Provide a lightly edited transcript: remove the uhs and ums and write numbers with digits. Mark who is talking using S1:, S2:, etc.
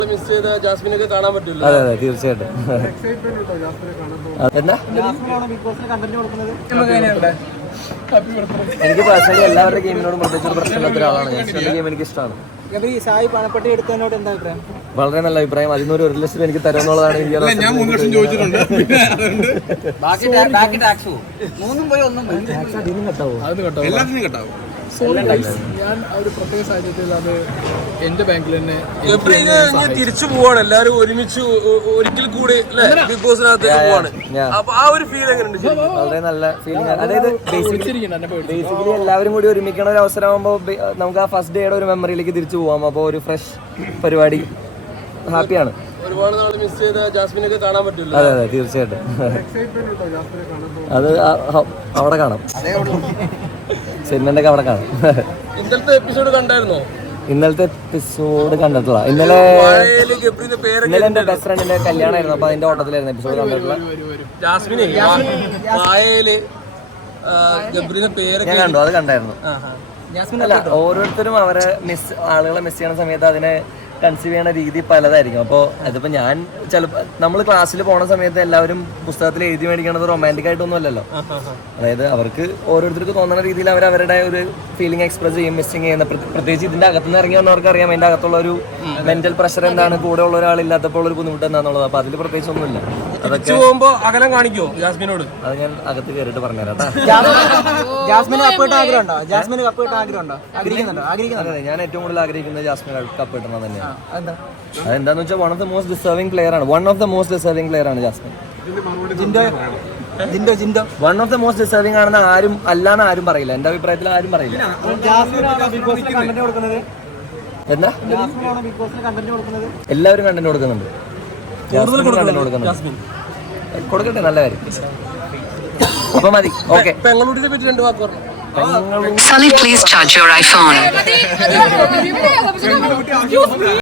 S1: ജാസ്മിനൊക്കെ കാണാൻ പറ്റില്ല.
S2: അതെ അതെ തീർച്ചയായിട്ടും. എനിക്ക് പേഴ്സണലി എല്ലാവരുടെ ഗെയിമിനോടും പ്രത്യേകിച്ച് ഒരു പ്രശ്നമില്ലാത്ത ഒരാളാണ് ഞാൻ. ഗെയിം എനിക്ക് ഇഷ്ടമാണ്. വളരെ നല്ല അഭിപ്രായം. അതിനൊരു 1 ലക്ഷം എനിക്ക് തരുമെന്നുള്ളതാണ് എനിക്ക്.
S3: ഞാൻ ഒരു പ്രത്യേക സാഹചര്യത്തിൽ അത് എന്റെ ബാങ്കിൽ തന്നെ
S1: തിരിച്ചു പോവാണ്. എല്ലാരും ഒരുമിച്ച് ഒരിക്കൽ കൂടി ബിഗ് ബോസിനകത്തേക്ക് പോവാണ്. അപ്പൊ ആ ഒരു ഫീൽ എങ്ങനെയുണ്ട്?
S2: വളരെ നല്ല ഫീലിംഗ്. അതായത് ബേസിക്കലി എല്ലാവരും കൂടി ഒരുമിക്കണ ഒരു അവസരമാകുമ്പോൾ നമുക്ക് ആ ഫസ്റ്റ് ഡേയുടെ ഒരു മെമ്മറിയിലേക്ക് തിരിച്ചു പോവാം. അപ്പോൾ ഒരു ഫ്രഷ് പരിപാടി. ഹാപ്പിയാണ്.
S1: ഒരുപാട് നാൾ മിസ് ചെയ്ത ജാസ്മിനൊക്കെ കാണാൻ പറ്റില്ല.
S2: അതെ അതെ തീർച്ചയായിട്ടും. അത് അവിടെ കാണാം. സിനിമന്റെ അവിടെ കാണാം.
S1: ഇന്നലത്തെ എപ്പിസോഡ് കണ്ടായിരുന്നോ?
S2: ഇന്നലത്തെ എപ്പിസോഡ് കണ്ടിട്ടില്ല. ഇന്നലെ എന്റെ ബെസ്റ്റ് ഫ്രണ്ടിന്റെ കല്യാണമായിരുന്നു. അപ്പൊ അതിന്റെ ഓട്ടത്തിലായിരുന്നു എപ്പിസോഡ് കണ്ടിട്ടുള്ള. ഞാൻ കണ്ടു, അത് കണ്ടായിരുന്നു. അല്ല, ഓരോരുത്തരും അവരെ ആളുകളെ മിസ് ചെയ്യുന്ന സമയത്ത് അതിനെ കൺസീവ് ചെയ്യുന്ന രീതി പലതായിരിക്കും. അപ്പോൾ അതിപ്പോൾ ഞാൻ ചിലപ്പോൾ നമ്മൾ ക്ലാസ്സിൽ പോണ സമയത്ത് എല്ലാവരും പുസ്തകത്തിൽ എഴുതി മേടിക്കണത് റൊമാൻറ്റിക് ആയിട്ടൊന്നും അല്ലല്ലോ. അതായത് അവർക്ക് ഓരോരുത്തർക്ക് തോന്നുന്ന രീതിയിൽ അവരുടെ ഒരു ഫീലിംഗ് എക്സ്പ്രസ് ചെയ്യും, മിസ്സിങ് ചെയ്യുന്ന. പ്രത്യേകിച്ച് ഇതിന്റെ അകത്തുനിന്ന് ഇറങ്ങി വന്നവർക്ക് അറിയാം അതിന്റെ അകത്തുള്ള ഒരു മെന്റൽ പ്രഷർ എന്താണ്, കൂടെ ഉള്ള ഒരാളില്ലാത്തപ്പോൾ ഒരു ബുദ്ധിമുട്ട് എന്താണെന്നുള്ളത്. അപ്പൊ അതിൽ പ്രത്യേകിച്ച് ഒന്നുമില്ല. അതൊക്കെ പോകുമ്പോ അകലം കാണിക്കോ ജാസ്മിനോട്? അത് ഞാൻ അകത്ത് കയറിയിട്ട് പറഞ്ഞുതരാം. അതെ, ഞാൻ ഏറ്റവും കൂടുതൽ ആഗ്രഹിക്കുന്നത് ജാസ്മിൻ കപ്പ് കിട്ടണം തന്നെയാണ്. അതെന്താന്ന് വെച്ചാൽ one of the most deserving player ആണ് Jasmine. One of the most deserving ആണെന്ന് ആരും അല്ലാന്ന് ആരും പറയില്ല. എന്റെ അഭിപ്രായത്തിൽ ആരും പറയില്ല. എന്താ എല്ലാവരും കണ്ടന്റ് കൊടുക്കുന്നുണ്ട്. കൊടുക്കട്ടെ, നല്ല കാര്യം. അപ്പൊ മതി. ഓക്കെ.
S1: പെങ്ങളൂരിനെ പറ്റി 2 വാക്ക് പറഞ്ഞു.
S4: Sully, please charge your iPhone.